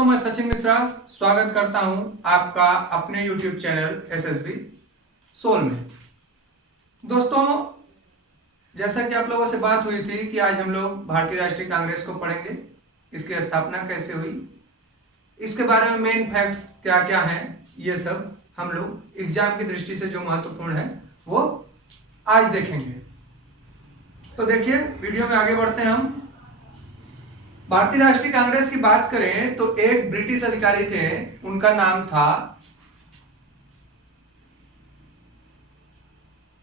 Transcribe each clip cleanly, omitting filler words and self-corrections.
दोस्तों, मैं सचिन मिश्रा स्वागत करता हूं आपका अपने YouTube चैनल एसएसबी सोल में। दोस्तों, जैसा कि आप लोगों से बात हुई थी कि आज हम लोग भारतीय राष्ट्रीय कांग्रेस को पढ़ेंगे, इसकी स्थापना कैसे हुई, इसके बारे में मेन फैक्ट्स क्या क्या हैं, ये सब हम लोग एग्जाम की दृष्टि से जो महत्वपूर्ण है वो आज देखेंगे। तो देखिए, वीडियो में आगे बढ़ते हैं हम। भारतीय राष्ट्रीय कांग्रेस की बात करें तो एक ब्रिटिश अधिकारी थे, उनका नाम था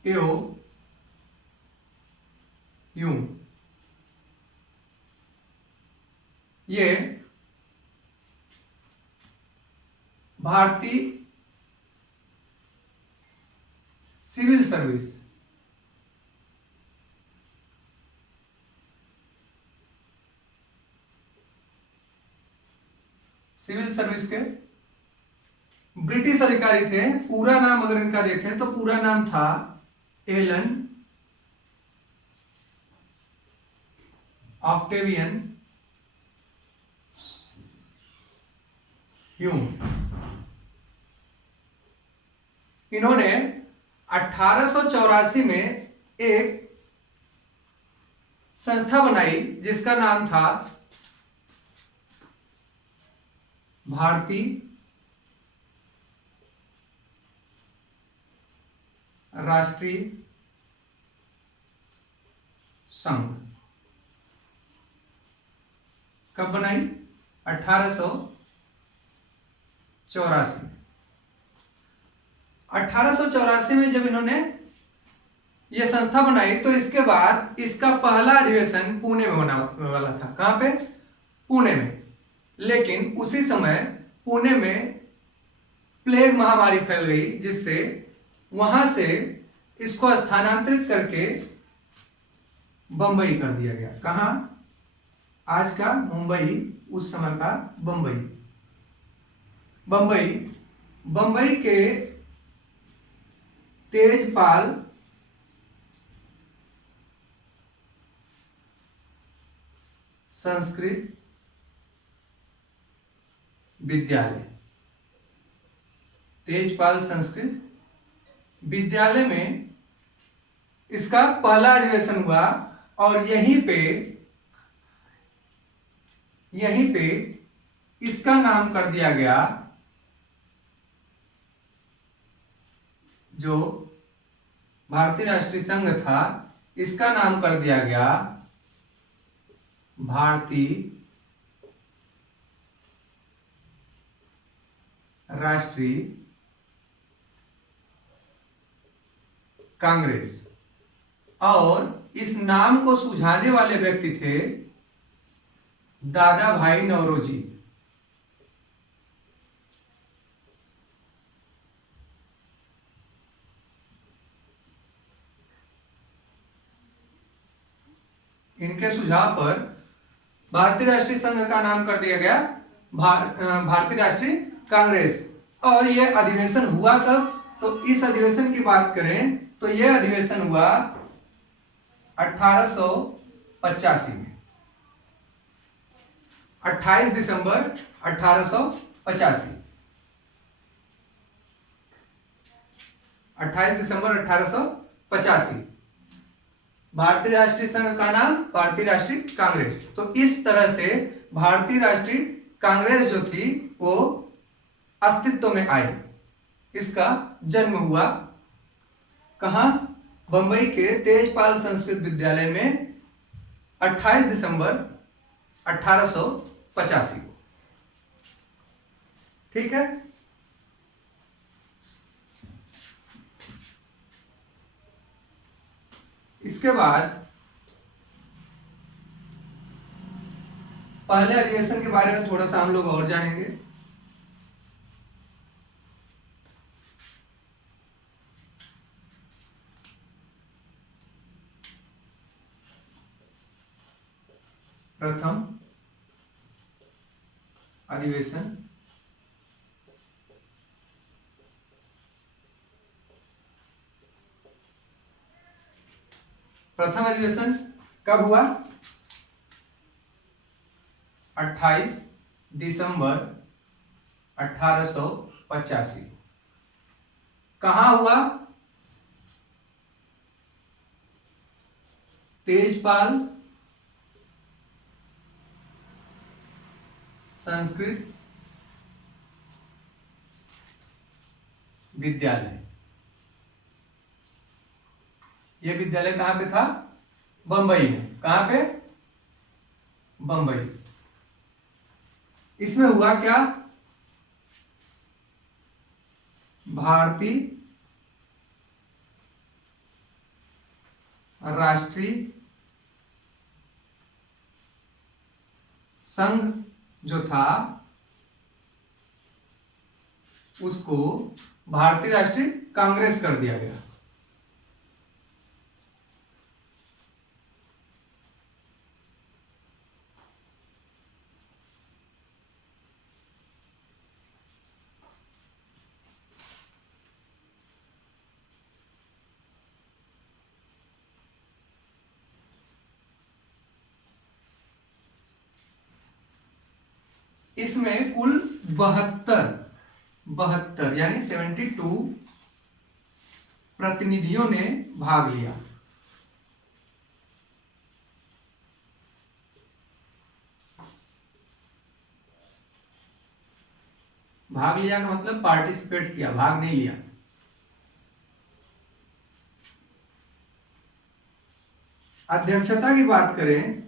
टेओ यूंग। ये भारतीय सिविल सर्विस के ब्रिटिश अधिकारी थे। पूरा नाम अगर इनका देखें तो पूरा नाम था एलन ऑक्टेवियन ह्यूम। इन्होंने 1884 में एक संस्था बनाई जिसका नाम था भारतीय राष्ट्रीय संघ। कब बनाई? 1884 में। 1884 में जब इन्होंने ये संस्था बनाई तो इसके बाद इसका पहला अधिवेशन पुणे में होने वाला था। कहां पे? पुणे में। लेकिन उसी समय पुणे में प्लेग महामारी फैल गई, जिससे वहां से इसको स्थानांतरित करके बंबई कर दिया गया। कहां? आज का मुंबई, उस समय का बंबई। बंबई के तेजपाल संस्कृत विद्यालय, तेजपाल संस्कृत विद्यालय में इसका पहला अधिवेशन हुआ और यहीं पे इसका नाम कर दिया गया, जो भारतीय राष्ट्रीय संघ था इसका नाम कर दिया गया भारतीय राष्ट्रीय कांग्रेस। और इस नाम को सुझाने वाले व्यक्ति थे दादा भाई नौरोजी। इनके सुझाव पर भारतीय राष्ट्रीय संघ का नाम कर दिया गया भारतीय राष्ट्रीय कांग्रेस। और यह अधिवेशन हुआ कब? तो इस अधिवेशन की बात करें तो यह अधिवेशन हुआ 1885 में। 28 दिसंबर 1885। 28 दिसंबर 1885। भारतीय राष्ट्रीय संघ का नाम भारतीय राष्ट्रीय कांग्रेस। तो इस तरह से भारतीय राष्ट्रीय कांग्रेस जो थी वो अस्तित्व में आई। इसका जन्म हुआ कहां? बंबई के तेजपाल संस्कृत विद्यालय में 28 दिसंबर 1885 को। ठीक है। इसके बाद पहले अधिवेशन के बारे में थोड़ा सा हम लोग और जानेंगे। प्रथम अधिवेशन कब हुआ? 28 दिसंबर 1885। कहाँ हुआ? तेजपाल संस्कृत विद्यालय। यह विद्यालय कहां पे था? बंबई में। कहां पे? बंबई। इसमें हुआ क्या? भारतीय राष्ट्रीय संघ जो था उसको भारतीय राष्ट्रीय कांग्रेस कर दिया गया। इसमें कुल 72 यानी 72 प्रतिनिधियों ने भाग लिया। भाग लिया का मतलब पार्टिसिपेट किया, भाग नहीं लिया। अध्यक्षता की बात करें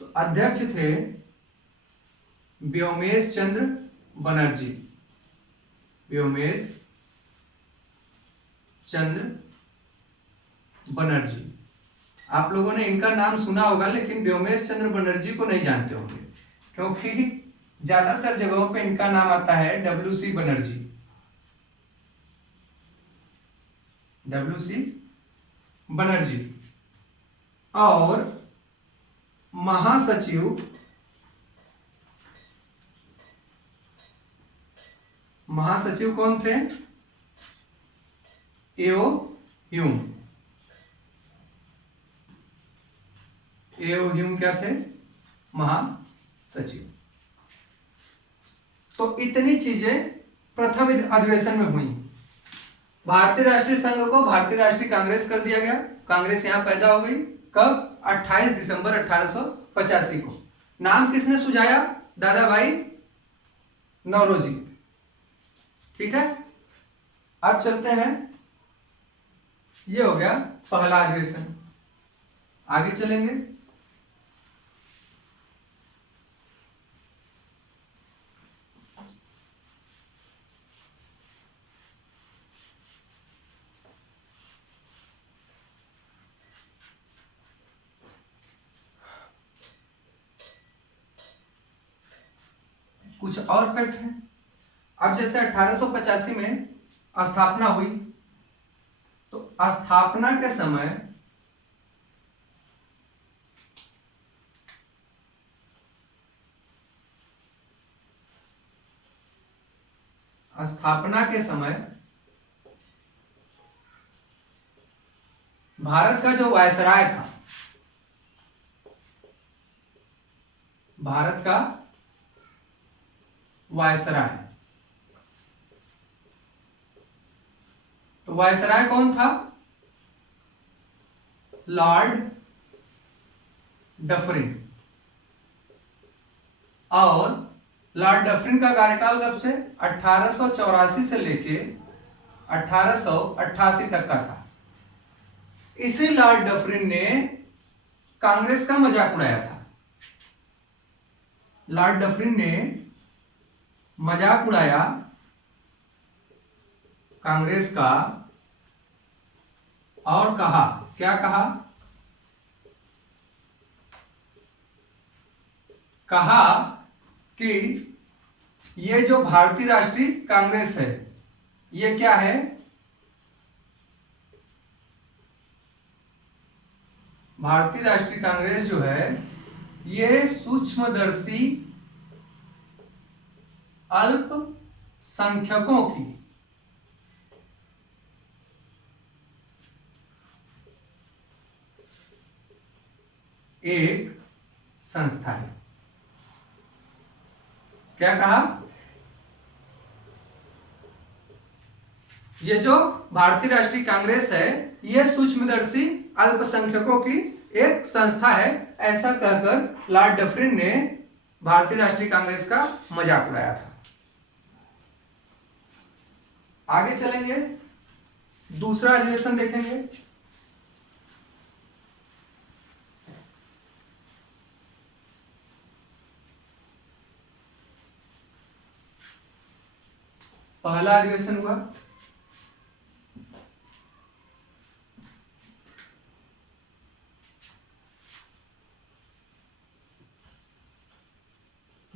तो अध्यक्ष थे व्योमेश चंद्र बनर्जी। व्योमेश चंद्र बनर्जी। आप लोगों ने इनका नाम सुना होगा लेकिन व्योमेश चंद्र बनर्जी को नहीं जानते होंगे, क्योंकि ज्यादातर जगहों पे इनका नाम आता है WC बनर्जी। WC बनर्जी। और महासचिव कौन थे? एओ ह्यूम। एओ ह्यूम क्या थे? महासचिव। तो इतनी चीजें प्रथम अधिवेशन में हुई। भारतीय राष्ट्रीय संघ को भारतीय राष्ट्रीय कांग्रेस कर दिया गया। कांग्रेस यहां पैदा हो गई। कब? 28 दिसंबर 1885 को। नाम किसने सुझाया? दादा भाई नौरोजी। ठीक है, अब चलते हैं। ये हो गया पहला अधिवेशन। आगे चलेंगे। कुछ और फैक्ट हैं। अब जैसे 1885 में स्थापना हुई, तो स्थापना के समय भारत का जो वायसराय था, भारत का वायसराय, तो वायसराय कौन था? Lord Dufferin. और लॉर्ड डफरिन का कार्यकाल कब से? 1884 से लेके 1888 तक का था। इसी लॉर्ड डफरिन ने कांग्रेस का मजाक उड़ाया था। लॉर्ड डफरिन ने मजाक उड़ाया कांग्रेस का और कहा, क्या कहा? कहा कि ये जो भारतीय राष्ट्रीय कांग्रेस है, ये क्या है? भारतीय राष्ट्रीय कांग्रेस जो है ये सूक्ष्मदर्शी अल्पसंख्यकों की एक संस्था है। क्या कहा? ये जो भारतीय राष्ट्रीय कांग्रेस है यह सूक्ष्मदर्शी अल्पसंख्यकों की एक संस्था है, ऐसा कहकर लॉर्ड डफरिन ने भारतीय राष्ट्रीय कांग्रेस का मजाक उड़ाया था। आगे चलेंगे, दूसरा अधिवेशन देखेंगे। पहला अधिवेशन हुआ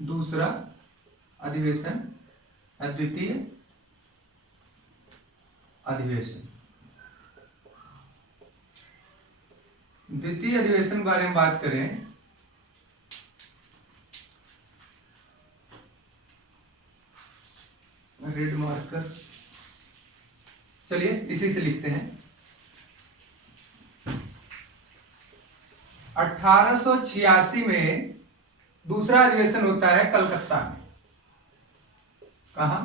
दूसरा अधिवेशन, द्वितीय अधिवेशन। द्वितीय अधिवेशन के बारे में बात करें रेड मार्कर, चलिए इसी से लिखते हैं। 1886 में दूसरा अधिवेशन होता है कलकत्ता में। कहा?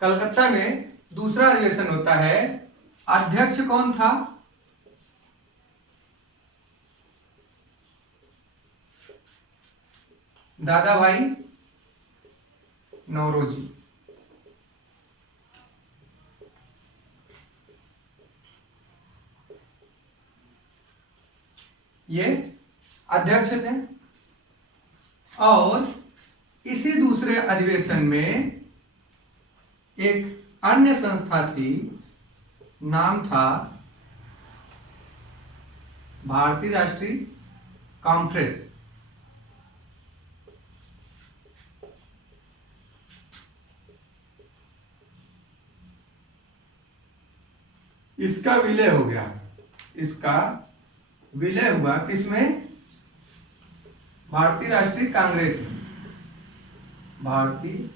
कलकत्ता में दूसरा अधिवेशन होता है। अध्यक्ष कौन था? दादा भाई नौरोजी। ये अध्यक्ष थे। और इसी दूसरे अधिवेशन में एक अन्य संस्था थी, नाम था भारतीय राष्ट्रीय कांग्रेस। इसका विलय हो गया। इसका विलय हुआ किसमें? भारतीय राष्ट्रीय कांग्रेस में। भारतीय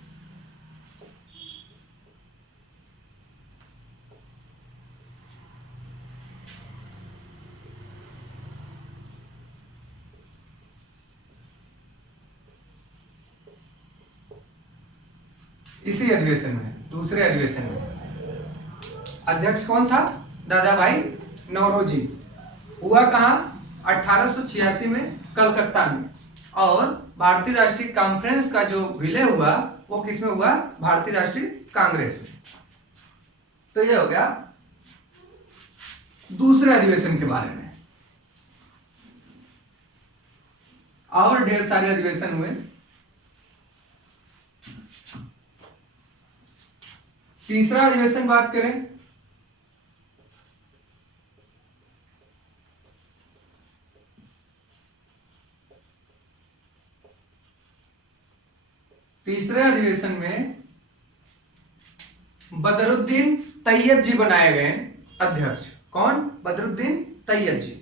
इसी अधिवेशन में, दूसरे अधिवेशन में अध्यक्ष कौन था? दादा भाई नौरोजी। हुआ कहां? 1886 में कलकत्ता में। और भारतीय राष्ट्रीय कॉन्फ्रेंस का जो विलय हुआ वो किसमें हुआ? भारतीय राष्ट्रीय कांग्रेस में। तो ये हो गया दूसरे अधिवेशन के बारे में। और ढेर सारे अधिवेशन हुए। तीसरा अधिवेशन बात करें, तीसरे अधिवेशन में बदरुद्दीन तैयब जी बनाए गए अध्यक्ष। कौन? बदरुद्दीन तैयब जी।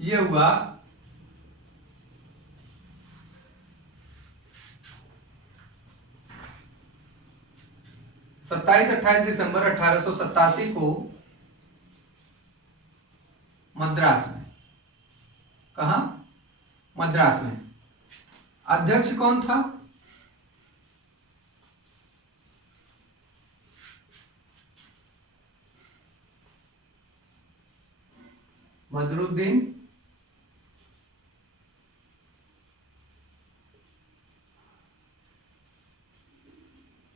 ये हुआ 27-28 दिसंबर 1887 को मद्रास में। कहा? मद्रास में। अध्यक्ष कौन था? बदरुद्दीन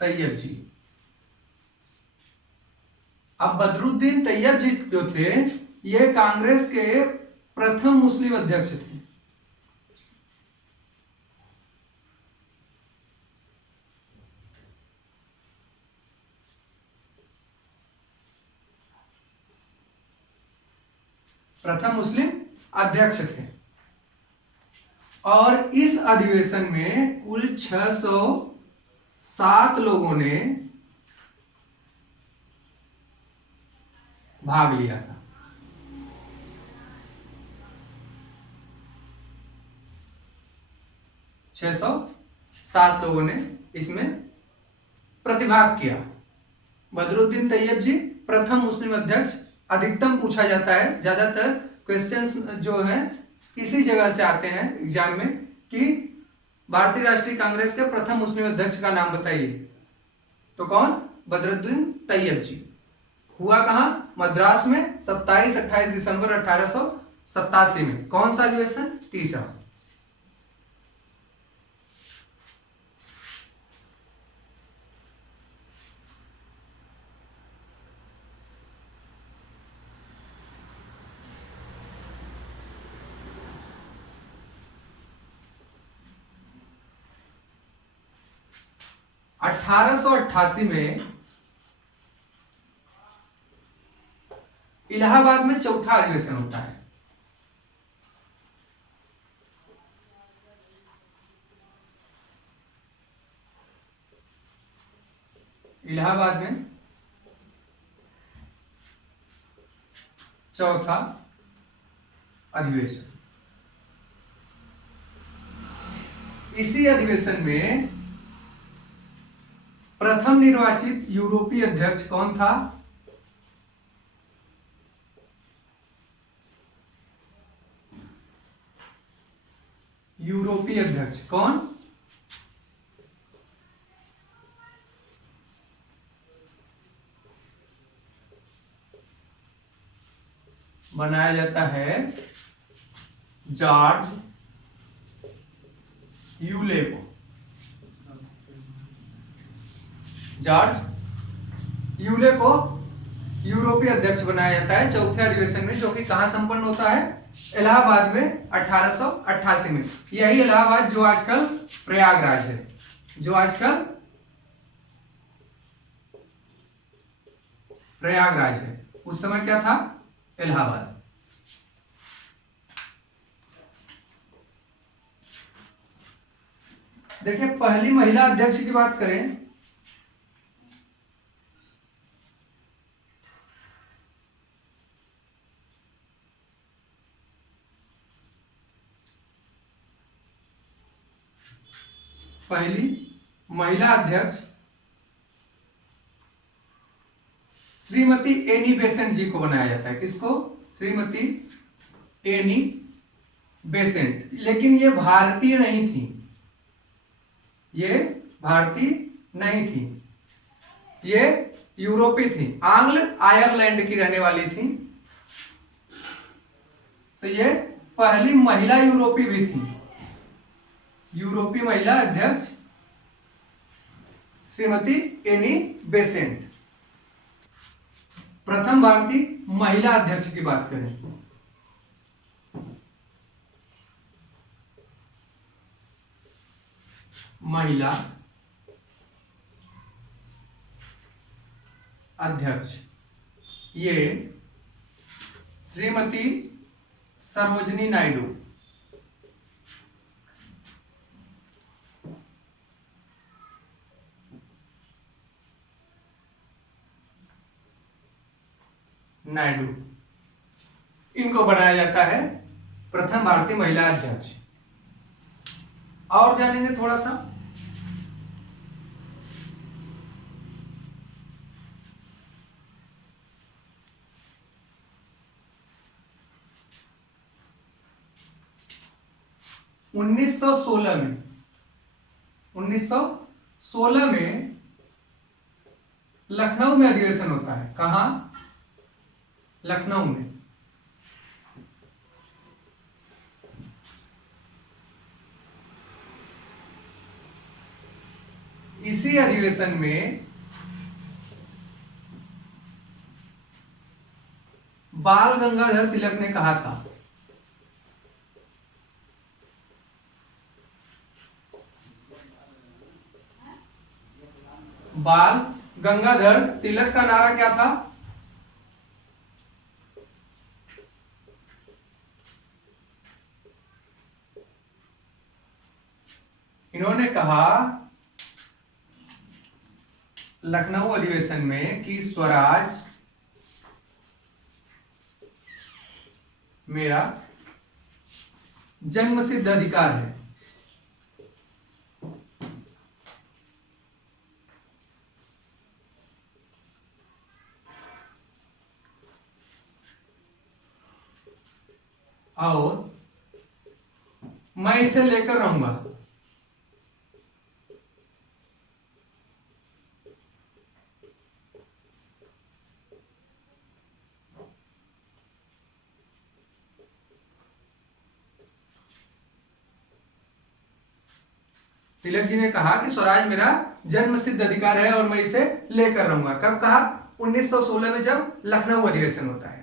तैयब जी। अब बदरुद्दीन तैयब जी जो थे ये कांग्रेस के प्रथम मुस्लिम अध्यक्ष थे। प्रथम मुस्लिम अध्यक्ष थे। और इस अधिवेशन में कुल 607 लोगों ने भाग लिया था। 607 लोगों ने इसमें प्रतिभाग किया। बदरुद्दीन तैयब जी प्रथम मुस्लिम अध्यक्ष। अधिकतम पूछा जाता है, ज्यादातर क्वेश्चंस जो है इसी जगह से आते हैं एग्जाम में कि भारतीय राष्ट्रीय कांग्रेस के प्रथम मुस्लिम अध्यक्ष का नाम बताइए। तो कौन? बदरुद्दीन तैयब जी। हुआ कहां? मद्रास में 27-28 दिसंबर 1887 में। कौन सा अधिवेशन? तीसरा। अठारह सौ 88 में इलाहाबाद में चौथा अधिवेशन होता है। इलाहाबाद में चौथा अधिवेशन। इसी अधिवेशन में प्रथम निर्वाचित यूरोपीय अध्यक्ष कौन था? यूरोपीय अध्यक्ष कौन? बनाया जाता है जॉर्ज यूलेको। जॉर्ज यूलेको यूरोपीय अध्यक्ष बनाया जाता है चौथे अधिवेशन में, जो कि कहां संपन्न होता है? इलाहाबाद में 1888 में। यही इलाहाबाद जो आजकल प्रयागराज है, जो आजकल प्रयागराज है, उस समय क्या था? इलाहाबाद। देखिए, पहली महिला अध्यक्ष की बात करें पहली महिला अध्यक्ष श्रीमती एनी बेसेंट जी को बनाया जाता है। किसको? Shrimati Annie Besant. लेकिन ये भारतीय नहीं थी, ये भारतीय नहीं थी, ये यूरोपीय थी, आंग्ल आयरलैंड की रहने वाली थी। तो ये पहली महिला यूरोपीय भी थी। यूरोपीय महिला अध्यक्ष श्रीमती एनी बेसेंट। प्रथम भारतीय महिला अध्यक्ष की बात करें महिला अध्यक्ष, ये श्रीमती सरोजनी नायडू। नायडू, इनको बनाया जाता है प्रथम भारतीय महिला अध्यक्ष। और जानेंगे थोड़ा सा। उन्नीस सौ सोलह में लखनऊ में अधिवेशन होता है। कहां? लखनऊ में। इसी अधिवेशन में बाल गंगाधर तिलक ने कहा था, बाल गंगाधर तिलक का नारा क्या था? इन्होंने कहा लखनऊ अधिवेशन में कि स्वराज मेरा जन्मसिद्ध अधिकार है। मैं इसे लेकर रहूंगा। तिलक जी ने कहा कि स्वराज मेरा जन्म सिद्ध अधिकार है और मैं इसे लेकर रहूंगा। कब कहा? 1916 में, जब लखनऊ अधिवेशन होता है।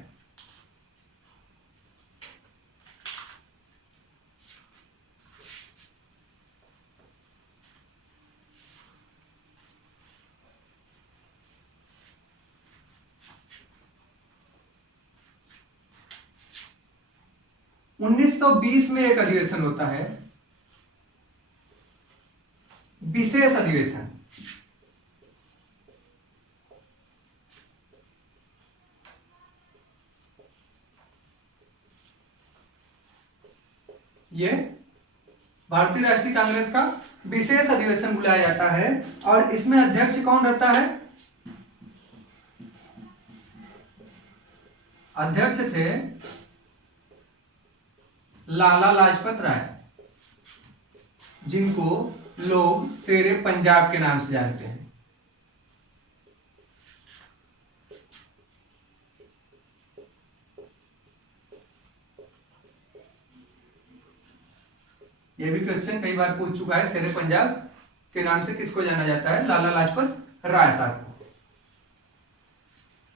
उन्नीस सौ 20 में एक अधिवेशन होता है, विशेष अधिवेशन। ये भारतीय राष्ट्रीय कांग्रेस का विशेष अधिवेशन बुलाया जाता है और इसमें अध्यक्ष कौन रहता है? अध्यक्ष थे लाला लाजपत राय, जिनको लोग शेरे पंजाब के नाम से जानते हैं। यह भी क्वेश्चन कई बार पूछ चुका है, शेरे पंजाब के नाम से किसको जाना जाता है? लाला लाजपत राय साहब को।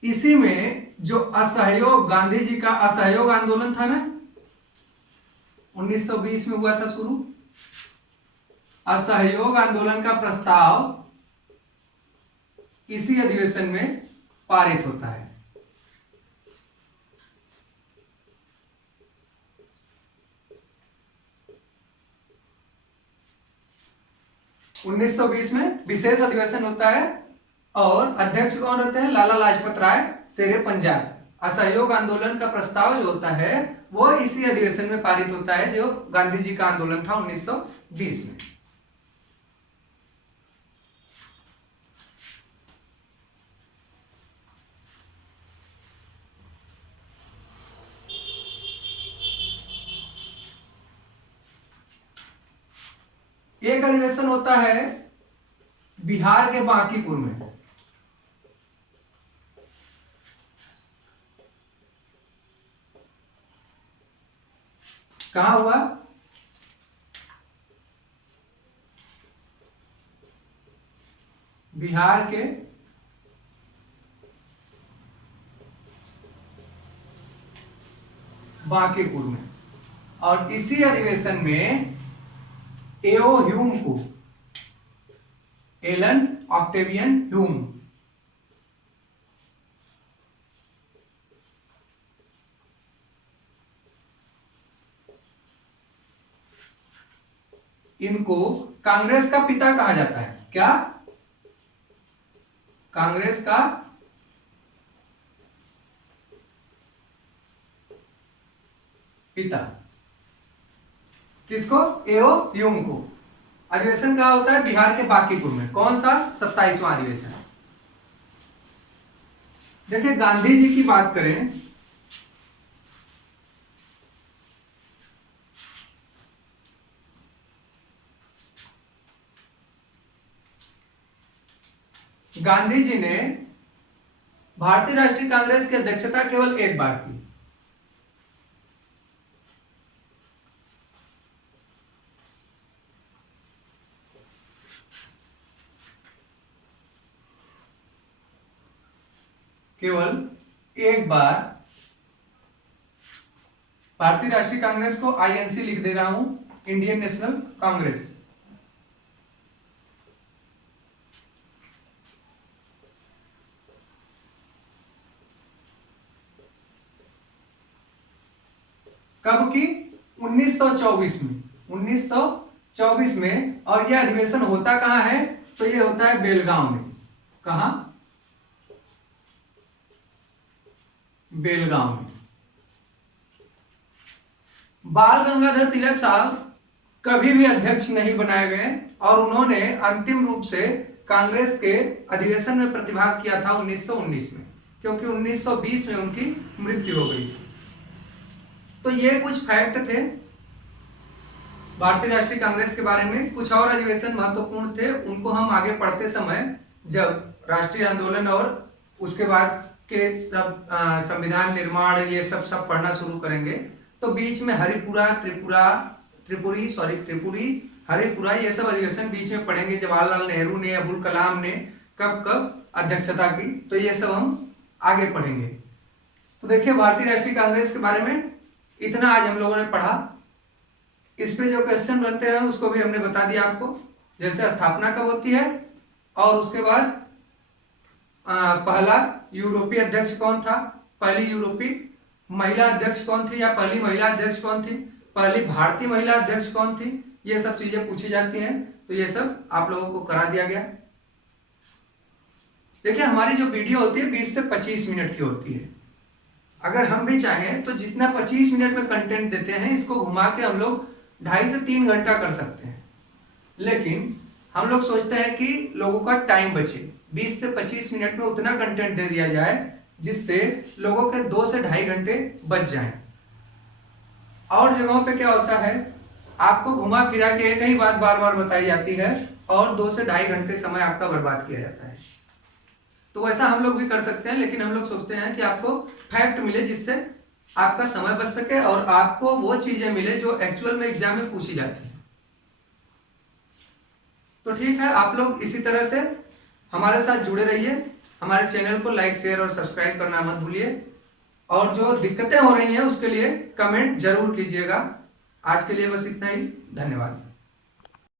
इसी में जो असहयोग, गांधी जी का असहयोग आंदोलन था ना, 1920 में हुआ था शुरू। असहयोग आंदोलन का प्रस्ताव इसी अधिवेशन में पारित होता है। उन्नीस सौ 20 में विशेष अधिवेशन होता है और अध्यक्ष कौन रहते हैं? लाला लाजपत राय, शेरे पंजाब। असहयोग आंदोलन का प्रस्ताव जो होता है वो इसी अधिवेशन में पारित होता है, जो गांधी जी का आंदोलन था 1920 में। एक अधिवेशन होता है बिहार के बांकीपुर में। कहां हुआ? बिहार के बांकीपुर में। और इसी अधिवेशन में एओ ह्यूम को, एलन ऑक्टेवियन ह्यूम, इनको कांग्रेस का पिता कहा जाता है। क्या? कांग्रेस का पिता। किसको? एओ ह्यूम को। अधिवेशन कहां होता है? बिहार के बांकीपुर में। कौन सा? 27वां अधिवेशन। देखिए, गांधी जी की बात करें गांधी जी ने भारतीय राष्ट्रीय कांग्रेस की अध्यक्षता केवल एक बार की। केवल एक बार। भारतीय राष्ट्रीय कांग्रेस को आईएनसी लिख दे रहा हूं, इंडियन नेशनल कांग्रेस। कब की? 1924 में। 1924 में। और यह अधिवेशन होता कहां है? तो यह होता है बेलगांव में। कहां? बेलगांव में। बाल गंगाधर तिलक साहब कभी भी अध्यक्ष नहीं बनाए गए और उन्होंने अंतिम रूप से कांग्रेस के अधिवेशन में प्रतिभाग किया था 1919 में, क्योंकि 1920 में उनकी मृत्यु हो गई। तो ये कुछ फैक्ट थे भारतीय राष्ट्रीय कांग्रेस के बारे में कुछ और अधिवेशन महत्वपूर्ण थे, उनको हम आगे पढ़ते समय जब राष्ट्रीय आंदोलन और उसके बाद के सब संविधान निर्माण ये सब पढ़ना शुरू करेंगे, तो बीच में त्रिपुरी हरिपुरा ये सब अधिवेशन बीच में पढ़ेंगे। जवाहरलाल नेहरू ने, अबुल कलाम ने कब कब अध्यक्षता की, तो ये सब हम आगे पढ़ेंगे। तो देखिए भारतीय राष्ट्रीय कांग्रेस के बारे में इतना आज हम लोगों ने पढ़ा। इस पे जो क्वेश्चन बनते हैं उसको भी हमने बता दिया आपको, जैसे स्थापना कब होती है और उसके बाद पहला यूरोपीय अध्यक्ष कौन था, पहली यूरोपीय महिला अध्यक्ष कौन थी या पहली महिला अध्यक्ष कौन थी, पहली भारतीय महिला अध्यक्ष कौन थी, ये सब चीजें पूछी जाती हैं। तो ये सब आप लोगों को करा दिया गया। देखिए हमारी जो वीडियो होती है 20 से 25 मिनट की होती है। अगर हम भी चाहें तो जितना 25 मिनट में कंटेंट देते हैं, इसको घुमा के हम लोग 2.5 से 3 घंटा कर सकते हैं। लेकिन हम लोग सोचते हैं कि लोगों का टाइम बचे, 20 से 25 मिनट में उतना कंटेंट दे दिया जाए जिससे लोगों के 2 से 2.5 घंटे बच जाएं। और जगहों पे क्या होता है, आपको घुमा फिरा के एक ही बात बार बार बताई जाती है और 2 से 2.5 घंटे समय आपका बर्बाद किया जाता है। तो वैसा हम लोग भी कर सकते हैं, लेकिन हम लोग सोचते हैं कि आपको फैक्ट मिले जिससे आपका समय बच सके और आपको वो चीजें मिले जो एक्चुअल में एग्जाम में पूछी जाती है। तो ठीक है, आप लोग इसी तरह से हमारे साथ जुड़े रहिए। हमारे चैनल को लाइक, शेयर और सब्सक्राइब करना मत भूलिए। और जो दिक्कतें हो रही हैं उसके लिए कमेंट जरूर कीजिएगा। आज के लिए बस इतना ही, धन्यवाद।